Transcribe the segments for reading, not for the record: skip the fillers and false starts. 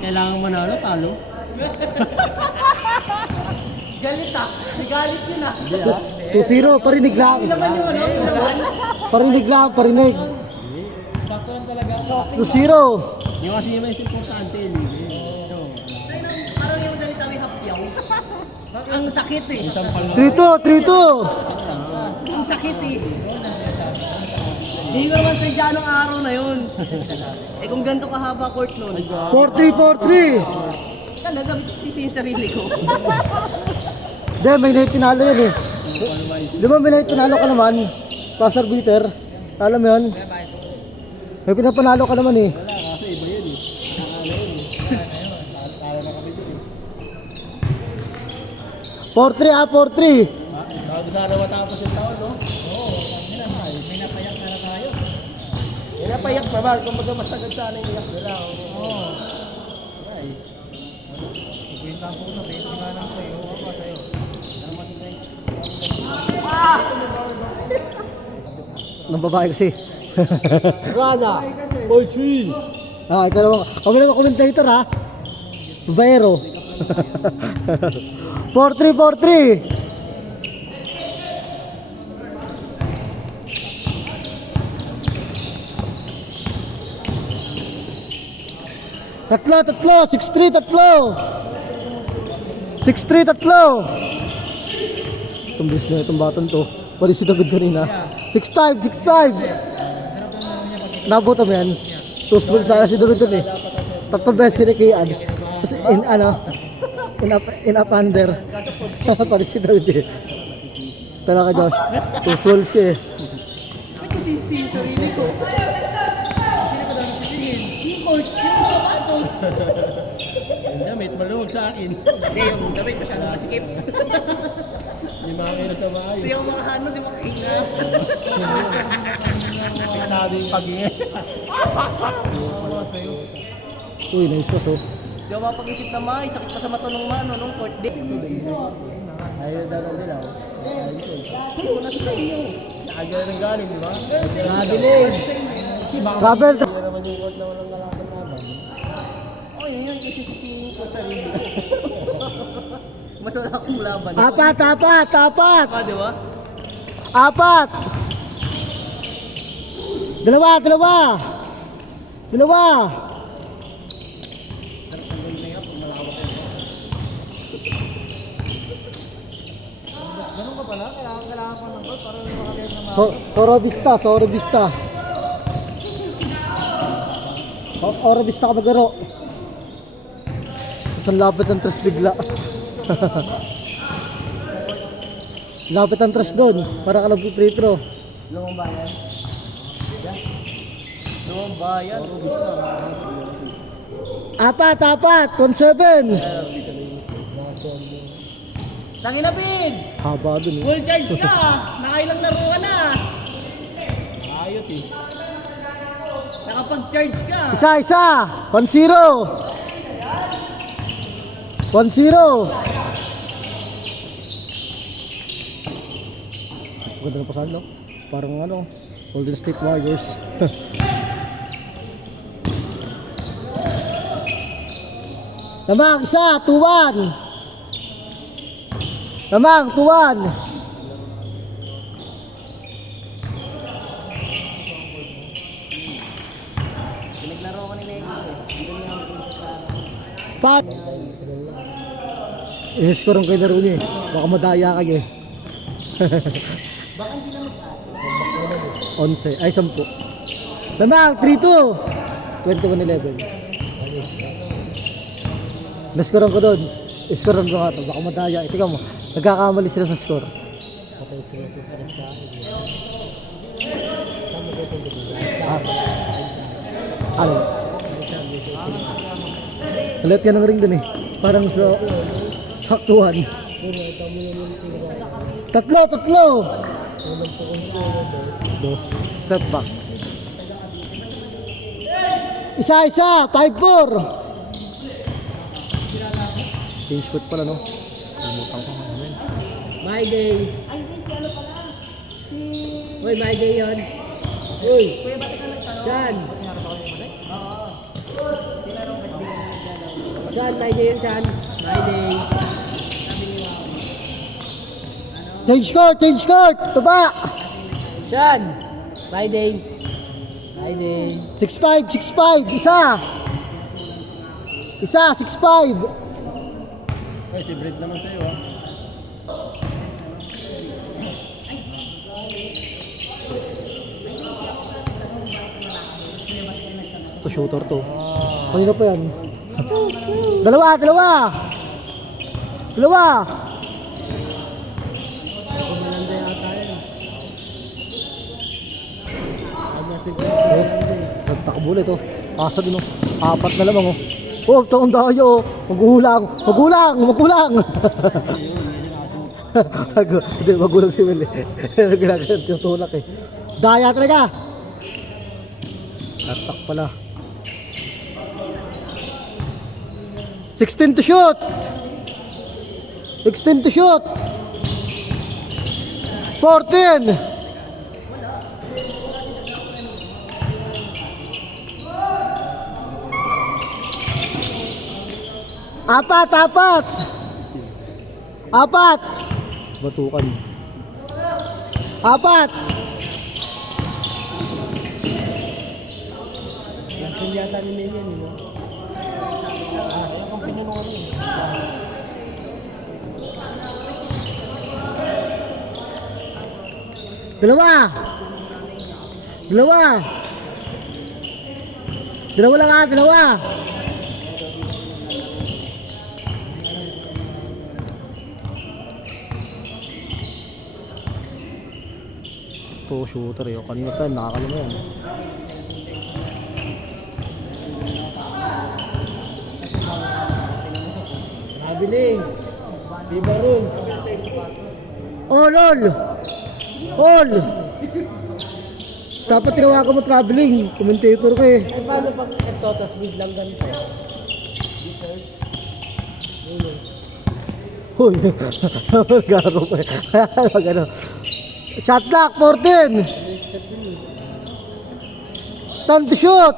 Kailangan manalo, talo. Galit ah. Galit yun ah. 2-0, parinig lang. Naman yung ano? Parinig lang, parinig. Sakto lang talaga. 2-0. Yung kasi yung mas importante, Parang yung salita may hapyaw. Ang sakit eh. isang pala. 3-2. Ang sakit eh. Hindi ko naman sadya anong araw na yun. Eh kung ganito kahaba court nun. 4-3. Talaga sisi yung sarili ko. Hindi, may pinalo yan eh. Di ba may pinalo ka naman? Passer beater. Alam mo yun? May pinapanalo ka naman eh. Wala, kasi iba yun eh. Nakakala yun eh. Kala na kami dun eh. 4-3 ah, 4-3. Bago sana matapos yung taon, no? Oo, may napayak na tayo. May napayak pa ba? Kung baga masagad sana yung iyak nila. Oo. Ay. Sige, tapo ko na, may nga lang sa'yo. Oo pa sa'yo. Ng babae kasi. Rana! Poetry! Ah, ikaw naman. Kami naman commentator ha. Babayero. 4-3, 4-3. Tatlo, 6-3, tatlo. 6-3, tatlo. Tumbis na itong batang to. Pwede si David kanina. 6-5, 6-5. Nabuto mo yan. Tusbol sana si David dun eh. Tatlong beses sinikian. Tapos in up under. Pwede si David eh. Tara ka Josh. Tusbol siya eh. Ba't ko sisi yung sarili ko? Yung court, yung sapatos. Yung damit, maluwag sa akin. Hindi, yung damit masyado masikip. Yung mga kailan sa bahay. Hindi ako makahano, di makahinga. Mga nabi yung pag-iye. Uy, nice pass oh. Di ako mapag-isip na may, sakit pa sa mata nung mano, nung court day. Ayaw na daw nila. Ano na sa inyo? Nakagala ng galing, di ba? Nabilis. Travel. Hindi naman yung court na walang kalaban-laban. Oh, yun kasi sisihin ko sa sarili ko. Mas wala akong laban. Apat. Ah, di ba? 4. Dalawa. Ganun ka pala? Kailangan pa ng court para makagaya ng Soro Vista. Oro Vista ka maglaro. Sa lapit ng tres bigla. Lapit ang tres doon. Para ka nag-free throw. Lumang bayan. Lumang bayan. 4. 1-7. Tangin na, Pig! Haba doon eh. Full charge ka! Nakailang laro ka na! ayot eh. Nakapag-charge ka! Isa. 1-0. 1-0. Ganda na pasan, no? Parang ano, Golden State Warriors. Lamang, isa, 2-1. Lamang, 2-1. Pinaglaro ko ni Nego. Hindi niya ako Pat! I-score ang kay Daruni. Baka madaya kayo eh. Baka hindi na mag-aari. 11, ay 10. Lamang, 3-2. 21-11. Naskoran ko doon. Iskoran ko nga ito. Baka madaya. Tingnan mo. Nagkakamali sila sa score. Ano? Halit ka ng ring dun eh. Parang sa saktuhan. Tatlo! Dos. Step back. Isa! 5-4! Change foot pala no? Lumutang ko namin. My day. Ay, hindi. Si ano pala? Uy, my day yun. Uy! Kuya, ba't ka nagtanong? Diyan! Oo. Sean, my day yun, Sean. My day. Change court, change court. Baba. Sean, my day. My day. 6'5", 6'5", isa. Isa, 6'5". Ay, si Brett naman sa'yo, ha? Ito shooter to. Kanina pa yan. Dalawa, dalawa. Dalawa. Kumalanda yata yun. Ano si Oh, nagtakbo ulit oh. Pasa din oh. Apat na lamang oh. Oh, taong dayo oh. Maghulang, maghulang, maghulang. Hindi, magulang si Will eh. Nagkakaroon, tutulak eh. Daya talaga. Tatak pala. 16 to shoot. 16 to shoot. 14. Apat, apat. Apat. Batukan. Apat. Yung yata ni Minion, no? Ayun kung pinulungan mo. Dalawa. Dalawa. Dalawa lang ah, dalawa. Ito shooter eh. Kanina pa yan, nakakalama yan. Nabiling. Viva Rules. All, all. All. Dapat tinawagan mo traveling. Commentator ka eh. Eh, paano pag ito, tas biglang ganito? Uy. Garo pa eh. Ano. Shot clock, 14. Time to shoot.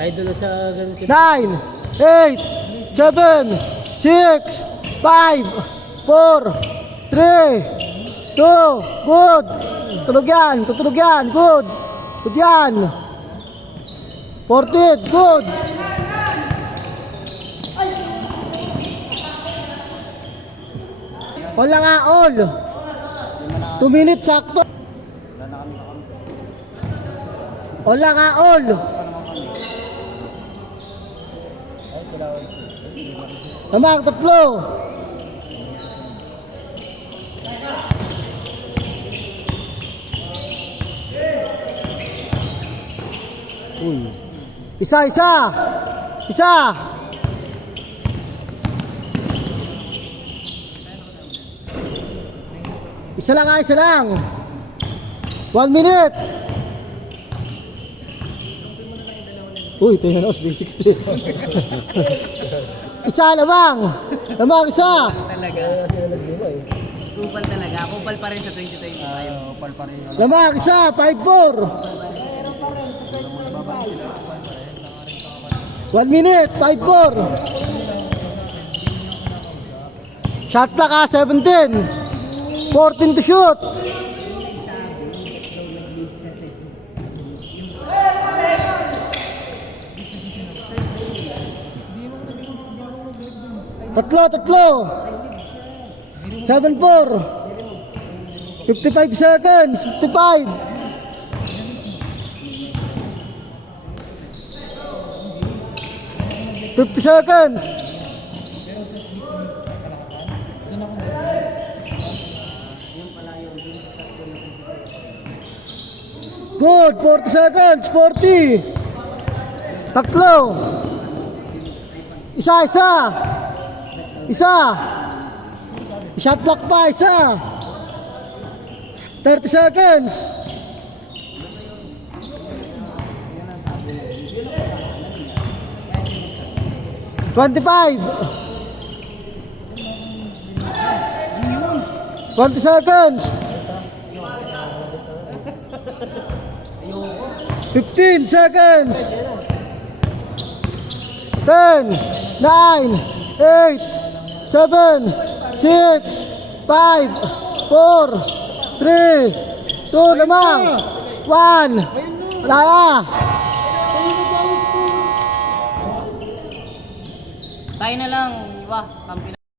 Idol sa ganun si 9, 8, 7, 6, 5, 4, 3, 2, good. Tutulog yan, good. Good yan. 14, good. All lang nga, all. 2 minutes, sakto. All lang nga, all. Amang, tatlo. Uy. Isa, isa. Isa. Isa lang ah, isa lang. 1 minute. Uy, ito yun, 360. Isa lamang. Lamang isa. Talaga. Kupal talaga. Kupal pa rin sa 2025. Kupal pa rin. Lamang isa, 5-4. 1 minute, 5-4. Shot clock ah, 17. 14 to shoot. Tatlo. 7-4. 55 seconds. 55. 50 seconds. Good, 40 seconds, 40. Tatlo. Isa. Shot clock pa, isa. 30 seconds. $25. 20 seconds. 15 seconds. 10, 9, 8, 7, 6, 5, 4, 3, 2, lamang, 1. Wala na. Tayo na lang, di ba? Kampi